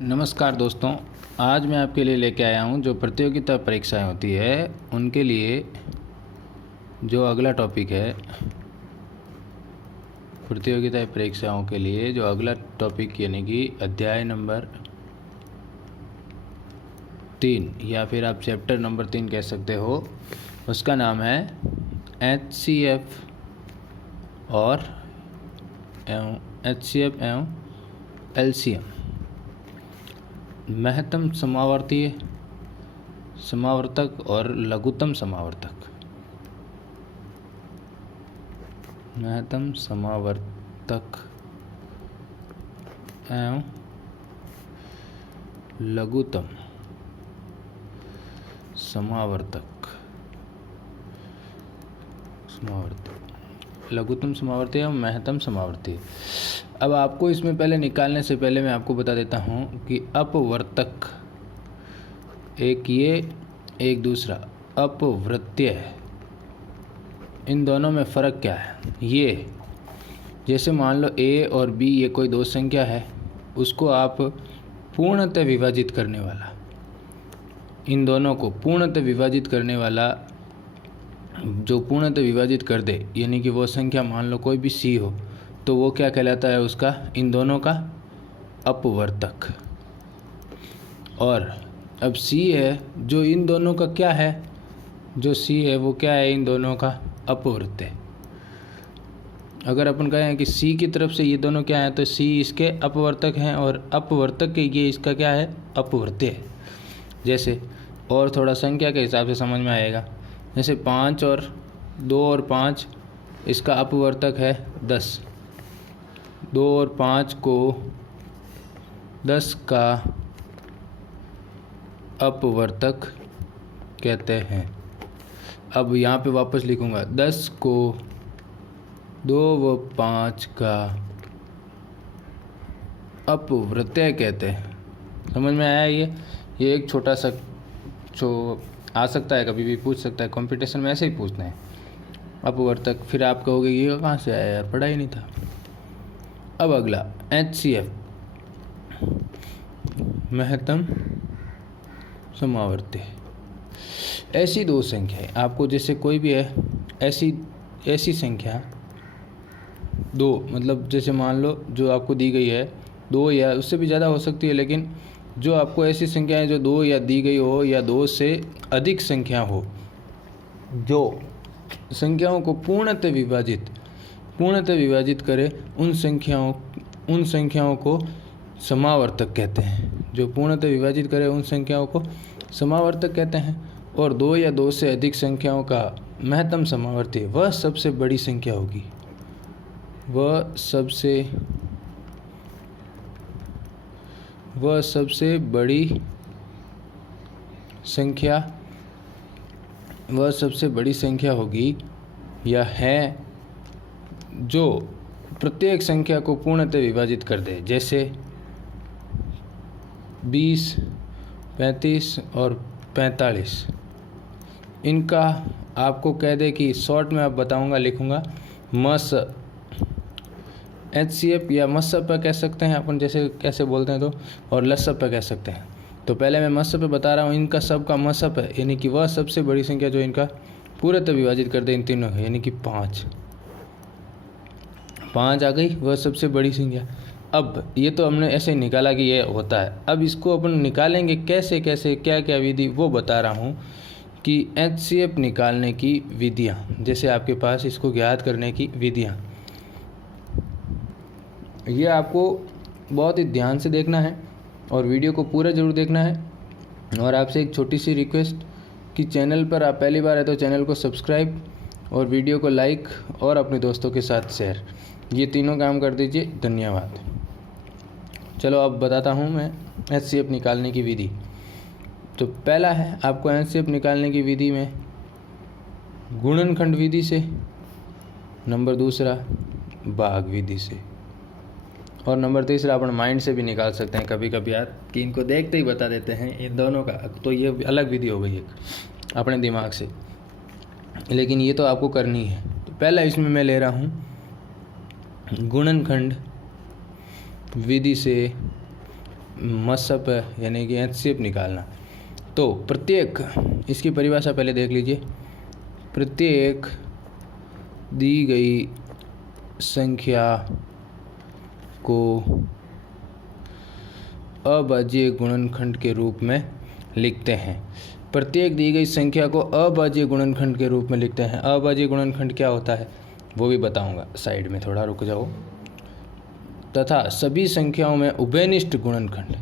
नमस्कार दोस्तों, आज मैं आपके लिए लेके आया हूँ जो प्रतियोगिता परीक्षाएं होती है उनके लिए जो अगला टॉपिक है। प्रतियोगिता परीक्षाओं के लिए जो अगला टॉपिक यानी कि अध्याय नंबर 3 या फिर आप चैप्टर नंबर 3 कह सकते हो, उसका नाम है HCF और HCF एवं LCM, महत्तम समावर्तीय समावर्तक और लघुत्तम समावर्तक। महत्तम समावर्तक एवं लघुत्तम समावर्तक लघुत्तम समावर्ती एवं महत्तम समावर्ती। अब आपको इसमें पहले निकालने से पहले मैं आपको बता देता हूँ कि अपवर्तक एक ये, एक दूसरा अपवृत्तीय है, इन दोनों में फ़र्क क्या है। ये जैसे मान लो a और b ये कोई दो संख्या है, उसको आप पूर्णतः विभाजित करने वाला, इन दोनों को पूर्णतः विभाजित करने वाला जो पूर्णतः विभाजित कर दे, यानी कि वो संख्या मान लो कोई भी c हो, तो वो क्या कहलाता है, उसका इन दोनों का अपवर्तक। और अब c है जो इन दोनों का क्या है, जो c है वो क्या है, इन दोनों का अपवर्त्य। अगर अपन कहें कि c की तरफ से ये दोनों क्या है, तो c इसके अपवर्तक हैं और अपवर्तक के ये इसका क्या है, अपवर्त्य है। जैसे और थोड़ा संख्या के हिसाब से समझ में आएगा, जैसे 5 और 2 और 5 इसका अपवर्तक है 10, 2 और 5 को 10 का अपवर्तक कहते हैं। अब यहाँ पे वापस लिखूँगा, 10 को 2 व 5 का अपवर्त्य कहते हैं। समझ में आया। ये एक छोटा सा जो आ सकता है, कभी भी पूछ सकता है, कंपटीशन में ऐसे ही पूछना है अपवर्तक। फिर आप कहोगे ये कहाँ से आया यार, पढ़ा ही नहीं था। अब अगला HCF महत्तम समावर्ती। ऐसी दो संख्याएं आपको, जैसे कोई भी है ऐसी संख्या दो, मतलब जैसे मान लो जो आपको दी गई है 2 या उससे भी ज़्यादा हो सकती है, लेकिन जो आपको ऐसी संख्याएं जो 2 या दी गई हो या 2 से अधिक संख्या हो, जो संख्याओं को पूर्णतः विभाजित करे, उन संख्याओं को समावर्तक कहते हैं। जो पूर्णतः विभाजित करे उन संख्याओं को समावर्तक कहते हैं। और 2 या 2 से अधिक संख्याओं का महत्तम समावर्ती वह सबसे बड़ी संख्या होगी, वह सबसे बड़ी संख्या होगी या है जो प्रत्येक संख्या को पूर्णतः विभाजित कर दे। जैसे 20, 35 और 45, इनका आपको कह दे कि शॉर्ट में आप बताऊंगा, लिखूंगा मस HCF या मसप कह सकते हैं अपन, जैसे कैसे बोलते हैं तो, और लसप कह सकते हैं। तो पहले मैं मसप बता रहा हूँ, इनका सब का मसप है, यानी कि वह सबसे बड़ी संख्या जो इनका पूर्णतः विभाजित कर दे इन तीनों का, यानी कि 5 आ गई वह सबसे बड़ी संख्या। अब ये तो हमने ऐसे ही निकाला कि ये होता है। अब इसको अपन निकालेंगे कैसे कैसे, क्या क्या विधि, वो बता रहा हूँ कि HCF निकालने की विधियाँ, जैसे आपके पास इसको ज्ञात करने की विधियाँ, ये आपको बहुत ही ध्यान से देखना है और वीडियो को पूरा ज़रूर देखना है। और आपसे एक छोटी सी रिक्वेस्ट कि चैनल पर आप पहली बार है तो चैनल को सब्सक्राइब और वीडियो को लाइक और अपने दोस्तों के साथ शेयर, ये तीनों काम कर दीजिए। धन्यवाद। चलो अब बताता हूँ मैं HCF निकालने की विधि। तो पहला है आपको HCF निकालने की विधि में गुणनखंड विधि से, नंबर दूसरा भाग विधि से, और नंबर तीसरा अपन माइंड से भी निकाल सकते हैं कभी कभी यार, कि इनको देखते ही बता देते हैं इन दोनों का। तो ये अलग विधि हो गई एक अपने दिमाग से, लेकिन ये तो आपको करनी है। तो पहला इसमें मैं ले रहा हूँ गुणनखंड विधि से मसप यानी कि एचसीएफ निकालना। तो प्रत्येक, इसकी परिभाषा पहले देख लीजिए। प्रत्येक दी गई संख्या को अभाज्य गुणनखंड के रूप में लिखते हैं। प्रत्येक दी गई संख्या को अभाज्य गुणनखंड के रूप में लिखते हैं। अभाज्य गुणनखंड क्या होता है वो भी बताऊंगा, साइड में थोड़ा रुक जाओ। तथा सभी संख्याओं में उभयनिष्ठ गुणनखंड,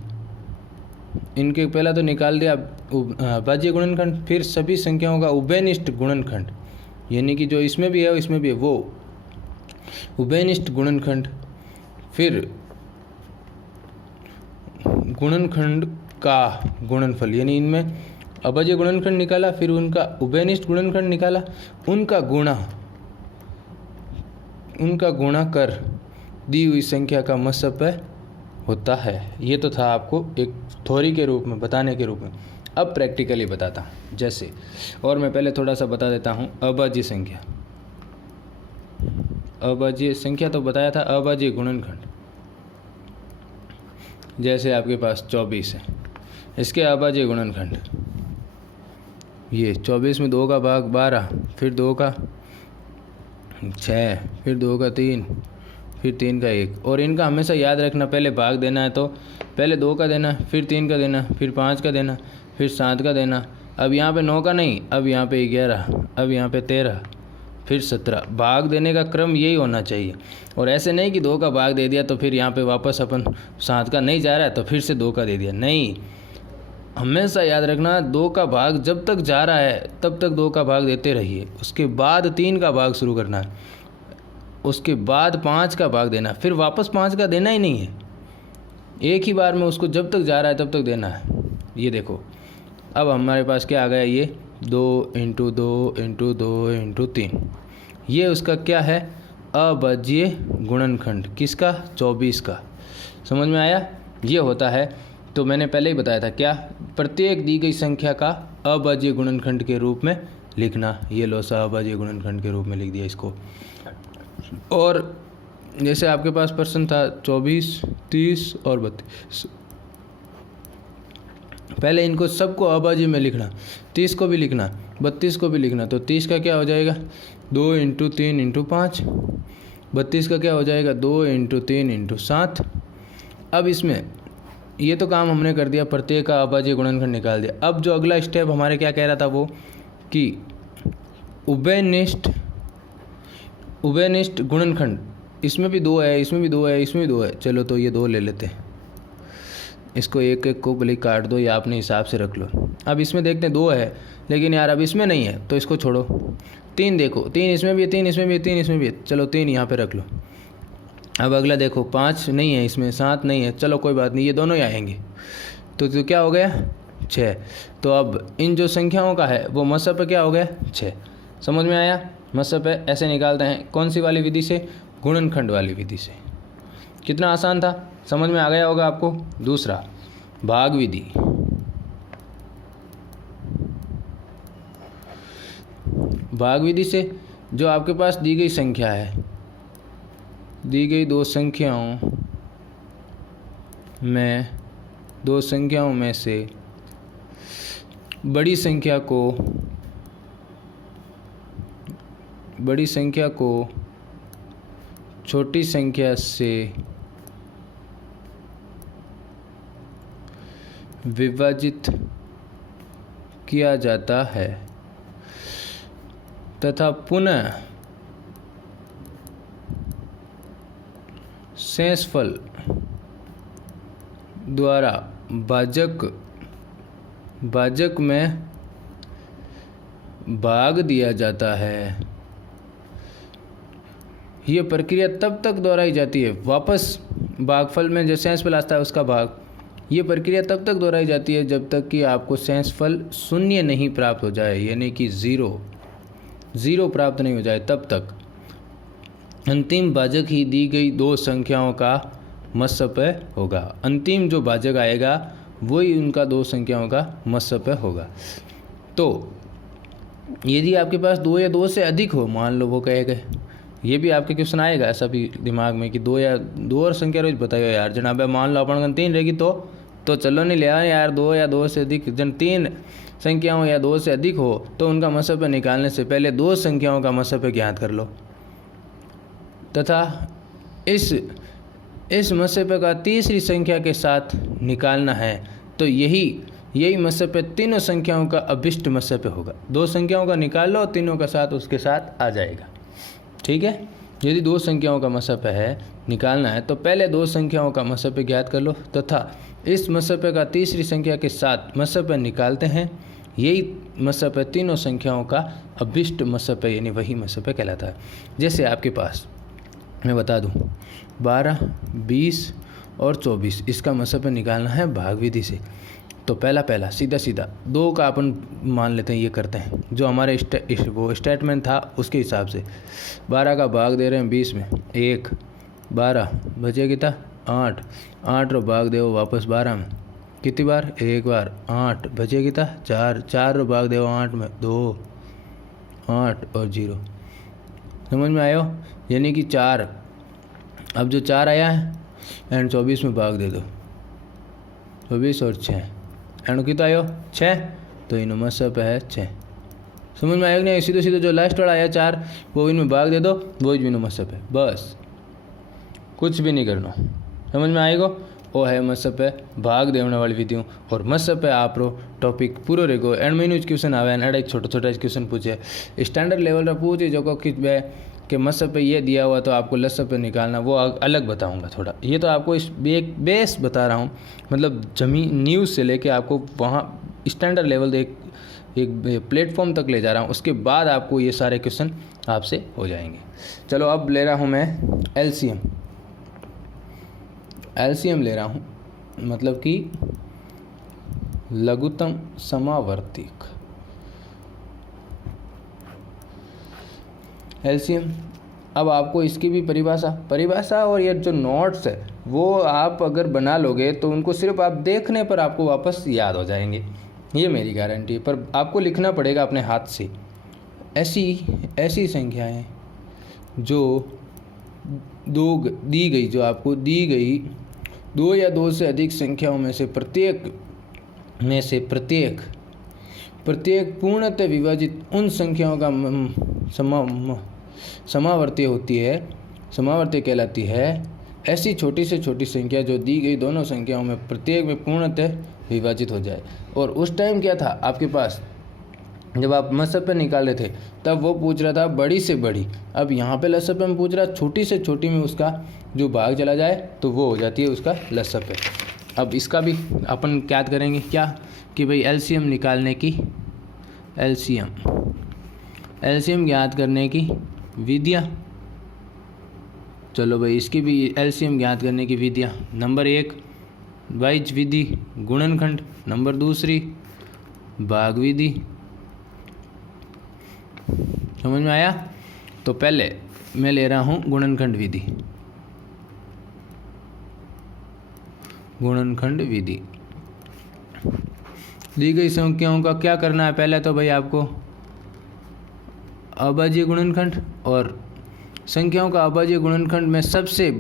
इनके पहला तो निकाल दिया अभाज्य गुणनखंड, फिर सभी संख्याओं का उभयनिष्ठ गुणनखंड, यानी कि जो इसमें भी है और इसमें भी है वो उभयनिष्ठ गुणनखंड, फिर गुणनखंड का गुणनफल, यानी इनमें अभाज्य गुणनखंड निकाला, फिर उनका उभयनिष्ठ गुणनखंड निकाला, उनका गुणा कर दी हुई संख्या का मसप होता है। ये तो था आपको एक थ्योरी के रूप में, बताने के रूप में। अब प्रैक्टिकली बताता हूँ जैसे, और मैं पहले थोड़ा सा बता देता हूँ। अभाज्य संख्या, अभाज्य संख्या तो बताया था। अभाज्य गुणनखंड, जैसे आपके पास 24 है, इसके अभाज्य गुणनखंड ये 24 में 2 का भाग 12, फिर 2 का 6, फिर 2 का 3, फिर 3 का 1। और इनका हमेशा याद रखना, पहले भाग देना है तो पहले 2 का देना, फिर 3 का देना, फिर 5 का देना, फिर 7 का देना। अब यहाँ पे 9 का नहीं, अब यहाँ पे 11, अब यहाँ पे 13, फिर 17। भाग देने का क्रम यही होना चाहिए। और ऐसे नहीं कि 2 का भाग दे दिया तो फिर यहाँ पे वापस अपन 7 का नहीं जा रहा है तो फिर से 2 का दे दिया, नहीं। हमेशा याद रखना 2 का भाग जब तक जा रहा है तब तक 2 का भाग देते रहिए, उसके बाद 3 का भाग शुरू करना है, उसके बाद 5 का भाग देना, फिर वापस 5 का देना ही नहीं है, एक ही बार में उसको जब तक जा रहा है तब तक देना है। ये देखो अब हमारे पास क्या आ गया, ये 2 × 2 × 2 × 3, ये उसका क्या है, अभाज्य गुणनखंड, किसका, 24 का। समझ में आया, ये होता है। तो मैंने पहले ही बताया था क्या, प्रत्येक दी गई संख्या का अभाज्य गुणनखंड के रूप में लिखना। ये लो सा अभाज्य गुणनखंड के रूप में लिख दिया इसको। और जैसे आपके पास प्रश्न था 24, 30 और 32, पहले इनको सबको अभाज्य में लिखना, 30 को भी लिखना, 32 को भी लिखना। तो 30 का क्या हो जाएगा, 2 × 3 × 5, 32 का क्या हो जाएगा, 2 × 3 × 7। अब इसमें ये तो काम हमने कर दिया, प्रत्येक का अभाज्य गुणनखंड निकाल दिया। अब जो अगला स्टेप हमारे क्या कह रहा था वो कि उभयनिष्ठ गुणनखंड, इसमें भी 2 है, इसमें भी 2 है, इसमें भी 2 है। चलो तो ये 2 ले लेते हैं, इसको एक एक को भले काट दो या अपने हिसाब से रख लो। अब इसमें देखते हैं 2 है, लेकिन यार अब इसमें नहीं है तो इसको छोड़ो। 3 देखो, 3 इसमें भी है, 3 इसमें भी है, 3 इसमें भी है, चलो 3 यहाँ पे रख लो। अब अगला देखो 5 नहीं है इसमें, 7 नहीं है, चलो कोई बात नहीं, ये दोनों ही आएंगे। तो क्या हो गया, 6। तो अब इन जो संख्याओं का है वो मसप क्या हो गया, 6। समझ में आया, मसप है ऐसे निकालते हैं। कौन सी वाली विधि से, गुणनखंड वाली विधि से। कितना आसान था, समझ में आ गया होगा आपको। दूसरा भाग विधि, भाग विधि से जो आपके पास दी गई संख्या है, दी गई दो संख्याओं में से बड़ी संख्या को छोटी संख्या से विभाजित किया जाता है तथा पुनः शेषफल द्वारा भाजक में भाग दिया जाता है। ये प्रक्रिया तब तक दोहराई जाती है, वापस भागफल में जो शेषफल आता है उसका भाग, ये प्रक्रिया तब तक दोहराई जाती है जब तक कि आपको शेषफल 0 नहीं प्राप्त हो जाए, यानी कि 0 प्राप्त नहीं हो जाए, तब तक अंतिम भाजक ही दी गई दो संख्याओं का मसप होगा। अंतिम जो भाजक आएगा वही उनका दो संख्याओं का मसप होगा। तो यदि आपके पास 2 या 2 से अधिक हो, मान लो वो कहे गए, ये भी आपके क्वेश्चन आएगा ऐसा भी दिमाग में कि 2 और संख्या रोज बताइए यार जनाब, मान लो अपन 3 रहेगी तो तो चलो नहीं ले आए यार, 2 या 2 से अधिक जन 3 संख्याओं या 2 से अधिक हो तो उनका मसफ़े निकालने से पहले 2 संख्याओं का मसफ़े ज्ञात कर लो तथा इस मसफ़े का तीसरी संख्या के साथ निकालना है तो यही मसफ़े तीनों संख्याओं का अभिष्ट मसफ़े होगा। 2 संख्याओं का निकाल लो, तीनों का साथ उसके साथ आ जाएगा। ठीक है, यदि 2 संख्याओं का मसफ़े है निकालना है तो पहले 2 संख्याओं का मसफ़े ज्ञात कर लो तथा इस मसफ़े का तीसरी संख्या के साथ मसफ़े निकालते हैं। यही मसफ़े तीनों संख्याओं का अभिष्ट मसफ़े यानी वही मसफ़े कहलाता है। जैसे आपके पास मैं बता दूं 12, 20 और 24 इसका मसफ़े निकालना है भाग विधि से। तो पहला सीधा 2 का अपन मान लेते हैं, ये करते हैं जो हमारे वो स्टेटमेंट था उसके हिसाब से। 12 का भाग दे रहे हैं 20 में, 1 12 बचे कितना 8 रो भाग दे वापस 12 में, कितनी बार 1 बार 8 बचे कितना 4 रो भाग दे 8 में 2 8 और 0। समझ में आयो, यानी कि 4। अब जो 4 आया है एंड 24 में भाग दे दो, 24 और 6 एंड कितना आयो 6, तो इनमें मसफ़े है 6। समझ में आएगा नहीं, सीधे जो लास्ट वाला आया 4 वो इनमें भाग दे दो, वो इनमें मसफ़े, बस कुछ भी नहीं करना। समझ में आएगा, वो है मसफ़े भाग देने वाली विधियों और मसफ़े आप रो टॉपिक पूरा रहेगो। एंड में क्वेश्चन आवे एंड एक छोटा क्वेश्चन पूछे स्टैंडर्ड लेवल का पूछे जो कि मसफ़े ये दिया हुआ तो आपको लसफ़े निकालना, वो अलग बताऊंगा थोड़ा। ये तो आपको इस एक बेस बता रहा हूँ, मतलब जमीन न्यूज़ से लेके आपको वहाँ स्टैंडर्ड लेवल एक प्लेटफॉर्म तक ले जा रहा हूँ। उसके बाद आपको ये सारे क्वेश्चन आपसे हो जाएंगे। चलो अब ले रहा हूँ मैं एलसीएम ले रहा हूँ, मतलब कि लघुत्तम समावर्तिक एलसीएम। अब आपको इसकी भी परिभाषा और ये जो नोट्स है वो आप अगर बना लोगे तो उनको सिर्फ आप देखने पर आपको वापस याद हो जाएंगे, ये मेरी गारंटी है। पर आपको लिखना पड़ेगा अपने हाथ से। ऐसी संख्याएं जो दी गई जो आपको दी गई 2 या 2 से अधिक संख्याओं में से प्रत्येक पूर्णतः विभाजित उन संख्याओं का समावर्ती होती है, समावर्ती कहलाती है। ऐसी छोटी से छोटी संख्या जो दी गई दोनों संख्याओं में प्रत्येक में पूर्णतः विभाजित हो जाए। और उस टाइम क्या था आपके पास, जब आप मसफ़े निकाल रहे थे तब वो पूछ रहा था बड़ी से बड़ी। अब यहाँ पे लसफ़े में पूछ रहा छोटी से छोटी में उसका जो भाग चला जाए तो वो हो जाती है उसका लसफ़े। अब इसका भी अपन याद करेंगे क्या कि भाई एलसीएम निकालने की एलसीएम ज्ञात करने की विधियाँ। चलो भाई इसकी भी एलसीएम ज्ञात करने की विधियाँ। नंबर 1 वाइज विधि गुणनखंड, नंबर 2 भाग विधि। समझ में आया? तो पहले मैं ले रहा हूँ गुणनखंड विधि। दी गई संख्याओं का क्या करना है, पहले तो भाई आपको अभाज्य गुणनखंड और संख्याओं का अभाज्य गुणनखंड में सबसे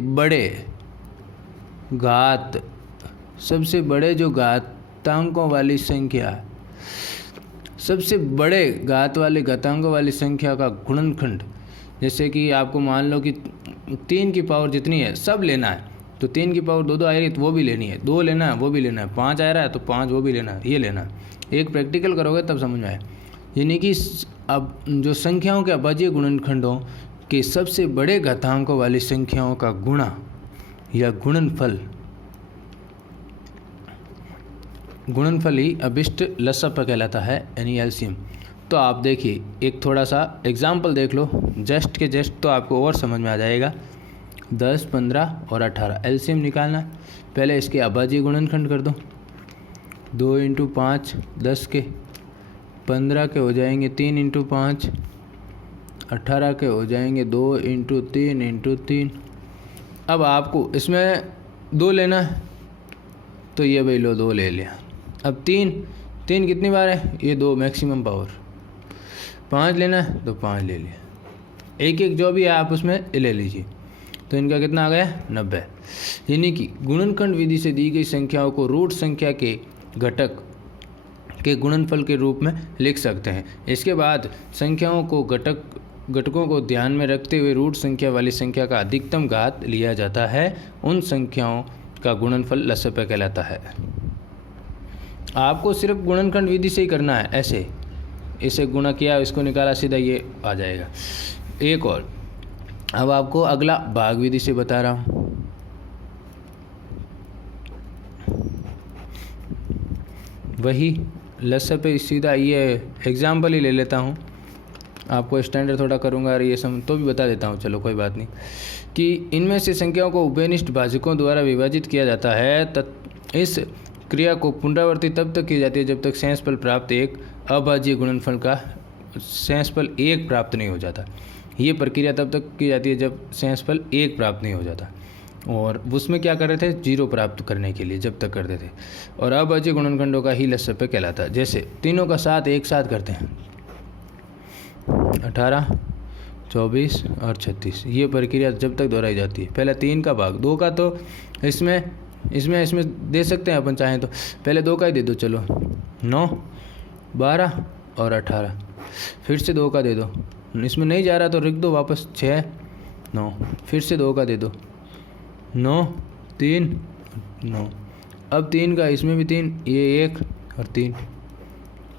बड़े जो घातांकों वाली संख्या, सबसे बड़े घातांकों वाली संख्या का गुणनखंड। जैसे कि आपको मान लो कि 3 की पावर जितनी है सब लेना है, तो 3 की पावर 2 आ रही है तो वो भी लेनी है, 2 लेना है वो भी लेना है, 5 आ रहा है तो 5 वो भी लेना है, ये लेना है। एक प्रैक्टिकल करोगे तब समझ में आए। यानी कि अब जो संख्याओं के अभाज्य गुणनखंडों के सबसे बड़े घातांकों वाली संख्याओं का गुणा या गुणनफल ही अभिष्ट लसफ़े कहलाता है, यानी एलसीएम। तो आप देखिए एक थोड़ा सा एग्जाम्पल देख लो जस्ट तो आपको और समझ में आ जाएगा। 10, 15 और 18 एलसीएम निकालना। पहले इसके अभाज्य गुणनखंड कर दो। 2 × 5 10 के, 15 के हो जाएंगे 3 × 5, 18 के हो जाएंगे 2 × 3 × 3। अब आपको इसमें 2 लेना है तो ये भाई लो 2 ले लिया। अब 3 कितनी बार है, ये 2 मैक्सिमम पावर। 5 लेना है तो 5 ले लिया। एक जो भी है आप उसमें ले लीजिए। तो इनका कितना आ गया 90। यानी कि गुणनखंड विधि से दी गई संख्याओं को रूट संख्या के घटक के गुणनफल के रूप में लिख सकते हैं। इसके बाद संख्याओं को घटकों को ध्यान में रखते हुए रूट संख्या वाली संख्या का अधिकतम घात लिया जाता है। उन संख्याओं का गुणनफल लसप कहलाता है। आपको सिर्फ गुणनखंड विधि से ही करना है, ऐसे इसे गुणा किया, इसको निकाला, सीधा ये आ जाएगा। एक और, अब आपको अगला भाग विधि से बता रहा हूँ। वही लसप सीधा ये एग्जाम्पल ही ले लेता हूँ, आपको स्टैंडर्ड थोड़ा करूँगा और ये सब तो भी बता देता हूँ, चलो कोई बात नहीं। कि इनमें से संख्याओं को उभयनिष्ठ भाजकों द्वारा विभाजित किया जाता है। इस क्रिया को पुनरावृत्ति तब तक की जाती है जब तक शेषफल प्राप्त एक अभाज्य गुणनफल का शेषफल 1 प्राप्त नहीं हो जाता। ये प्रक्रिया तब तक की जाती है जब शेषफल 1 प्राप्त नहीं हो जाता। और उसमें क्या कर रहे थे, 0 प्राप्त करने के लिए जब तक करते थे। और अभाज्य गुणनखंडों का ही लसप कहलाता है। जैसे तीनों का साथ एक साथ करते हैं, 18, 24 और 36। ये प्रक्रिया जब तक दोहराई जाती है। पहले 3 का भाग 2 का, तो इसमें दे सकते हैं अपन चाहें तो। पहले 2 का ही दे दो, चलो 9, 12 और 18। फिर से 2 का दे दो, इसमें नहीं जा रहा तो रख दो वापस, 6, 9। फिर से 2 का दे दो, 9, 3, 9। अब 3 का, इसमें भी 3, ये 1 और 3,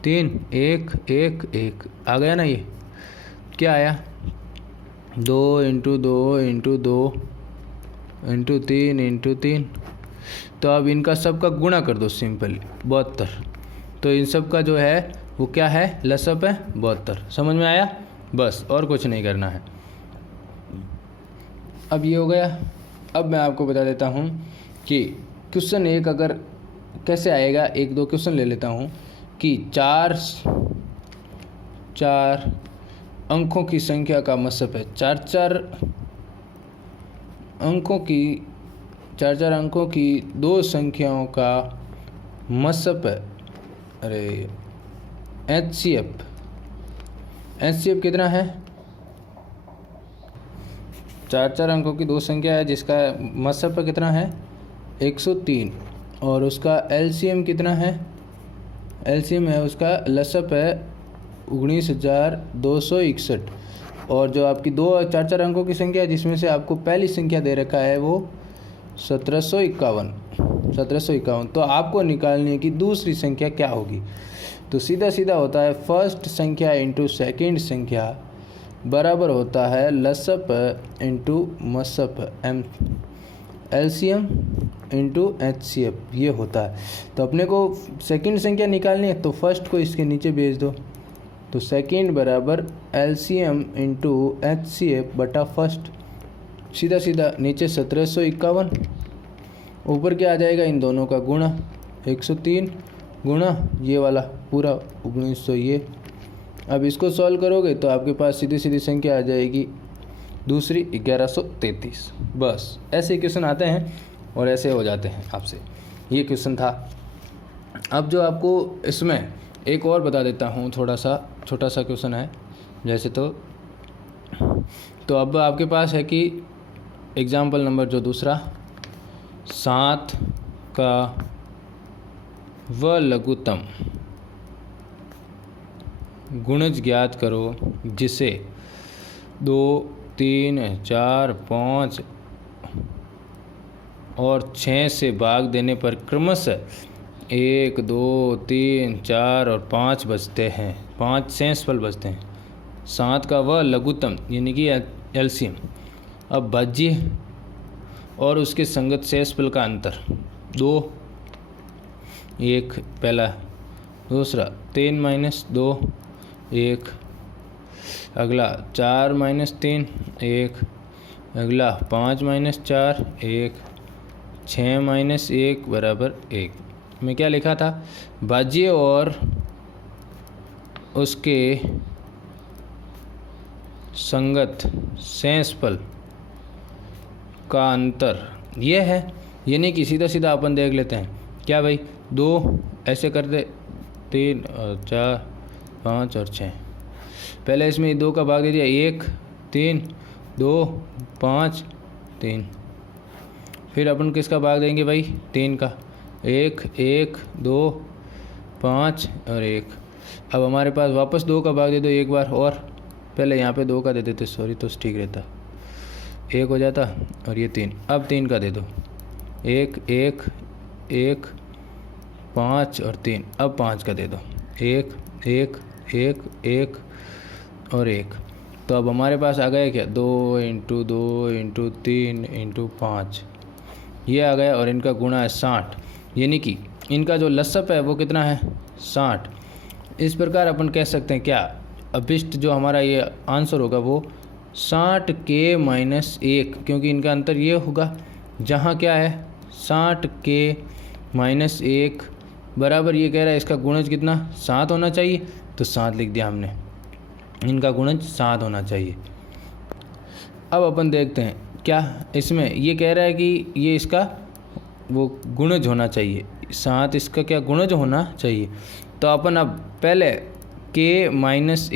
1, 1, 1 आ गया ना। ये क्या आया, 2 × 2 × 2 × 3 × 3। तो अब इनका सबका गुणा कर दो सिंपली, 72। तो इन सब का जो है वो क्या है, लसप है 72। समझ में आया, बस और कुछ नहीं करना है। अब ये हो गया। अब मैं आपको बता देता हूँ कि क्वेश्चन 1 अगर कैसे आएगा। 1-2 क्वेश्चन ले लेता हूँ कि 4 अंकों की संख्या का मसप है। 4 अंकों की 2 संख्याओं का मसप है। अरे HCF कितना है, 4 अंकों की 2 संख्या है जिसका मसप कितना है 103। और उसका LCM कितना है, LCM है उसका लसप है 19,261। और जो आपकी 4 अंकों की संख्या है जिसमें से आपको पहली संख्या दे रखा है वो 1751। तो आपको निकालनी है कि दूसरी संख्या क्या होगी। तो सीधा होता है फर्स्ट संख्या इंटू सेकेंड संख्या बराबर होता है लसप इंटू मसप, LCM इंटू HCF ये होता है। तो अपने को सेकेंड संख्या निकालनी है तो फर्स्ट को इसके नीचे भेज दो। तो सेकेंड बराबर LCM इंटू HCF बटा फर्स्ट, सीधा नीचे 1751, ऊपर क्या आ जाएगा, इन दोनों का गुणा 103 गुणा ये वाला पूरा 1900 ये। अब इसको सॉल्व करोगे तो आपके पास सीधी संख्या आ जाएगी दूसरी 1133। बस ऐसे क्वेश्चन आते हैं और ऐसे हो जाते हैं आपसे। ये क्वेश्चन था। अब जो आपको इसमें एक और बता देता हूँ, छोटा सा क्वेश्चन है जैसे तो अब आपके पास है कि एग्जाम्पल नंबर जो दूसरा, 7 का व लघुत्तम गुणज ज्ञात करो जिसे 2, 3, 4, 5 और 6 से भाग देने पर क्रमशः 1, 2, 3, 4 और 5 बचते हैं, 5 शेषफल बचते हैं। 7 का व लघुत्तम यानी कि LCM। अब भाज्य और उसके संगत शेषफल का अंतर 2, 1 पहला, दूसरा 3 - 2 1, अगला 4 - 3 1, अगला 5 - 4 1, 6 - 1 बराबर 1। में क्या लिखा था, भाज्य और उसके संगत शेषफल का अंतर ये है। यानी कि सीधा अपन देख लेते हैं क्या भाई, 2 ऐसे कर दे, 3 और 4 5 और 6। पहले इसमें 2 का भाग दे दिया, 1 3 2 5 3। फिर अपन किसका भाग देंगे भाई? 3 का। 1 1 2 5 और 1। अब हमारे पास वापस 2 का भाग दे दो एक बार, और पहले यहाँ पे 2 का दे देते, सॉरी, तो ठीक रहता, 1 हो जाता और ये 3। अब 3 का दे दो, 1 1 1 5 और 3। अब 5 का दे दो, 1 1 1 1 और 1। तो अब हमारे पास आ गया क्या? 2 × 2 × 3 × 5 ये आ गया, और इनका गुणा है 60, यानी कि इनका जो लसअप है वो कितना है? 60। इस प्रकार अपन कह सकते हैं क्या, अभिष्ट जो हमारा ये आंसर होगा वो 60k - 1, क्योंकि इनका अंतर ये होगा जहाँ क्या है 60k - 1 बराबर, ये कह रहा है इसका गुणज कितना? 7 होना चाहिए, तो 7 लिख दिया हमने, इनका गुणज 7 होना चाहिए। अब अपन देखते हैं क्या इसमें ये कह रहा है कि ये इसका वो गुणज होना चाहिए, 7 इसका क्या गुणज होना चाहिए। तो अपन अब पहले k - 1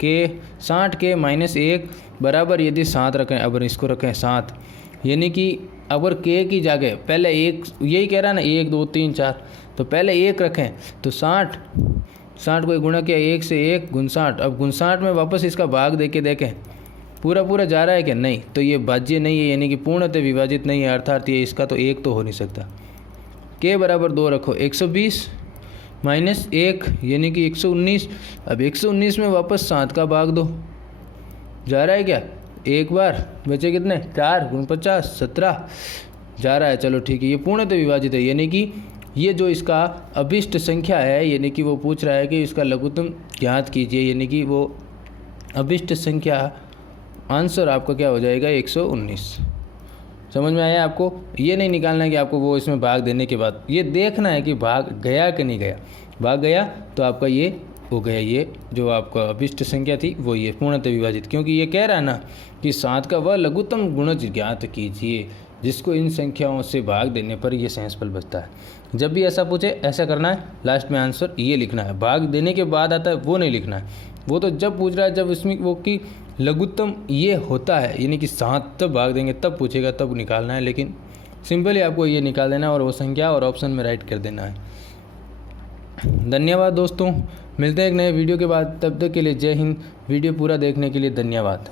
के 60k - 1 बराबर यदि 7 रखें, अब इसको रखें 7, यानी कि अगर k की जगह पहले 1, यही कह रहा है ना 1 2 3 4, तो पहले 1 रखें तो 60 को गुणा किया 1 से 1 59। अब 59 में वापस इसका भाग दे के देखें पूरा पूरा जा रहा है क्या? नहीं, तो ये भाज्य नहीं है, यानी कि पूर्णतः विभाजित नहीं है, अर्थात ये इसका तो 1 तो हो नहीं सकता। k बराबर 2 रखो, 120 - 1 यानी कि 119। अब 119 में वापस 7 का भाग दो, जा रहा है क्या? एक बार बचे कितने? 4 × 50 17 जा रहा है। चलो ठीक है, ये पूर्णतः विभाजित है, यानी कि ये जो इसका अभिष्ट संख्या है, यानी कि वो पूछ रहा है कि इसका लघुत्तम ज्ञात कीजिए, यानी कि वो अभिष्ट संख्या आंसर आपका क्या हो जाएगा? 119। समझ में आया आपको? ये नहीं निकालना है कि आपको वो इसमें भाग देने के बाद, ये देखना है कि भाग गया कि नहीं गया। भाग गया तो आपका ये हो गया, ये जो आपका अभिष्ट संख्या थी वो ये पूर्णतः विभाजित, क्योंकि ये कह रहा है ना कि 7 का वह लघुत्तम गुणज ज्ञात कीजिए जिसको इन संख्याओं से भाग देने पर ये सहसफल बचता है। जब भी ऐसा पूछे ऐसा करना है, लास्ट में आंसर ये लिखना है, भाग देने के बाद आता है वो नहीं लिखना है। वो तो जब पूछ रहा है जब इसमें वो कि लघुत्तम ये होता है, यानी कि 7 तब भाग देंगे तब पूछेगा तब निकालना है, लेकिन सिंपली आपको ये निकाल देना है और वो संख्या और ऑप्शन में राइट कर देना है। धन्यवाद दोस्तों, मिलते हैं एक नए वीडियो के बाद, तब तक के लिए जय हिंद। वीडियो पूरा देखने के लिए धन्यवाद।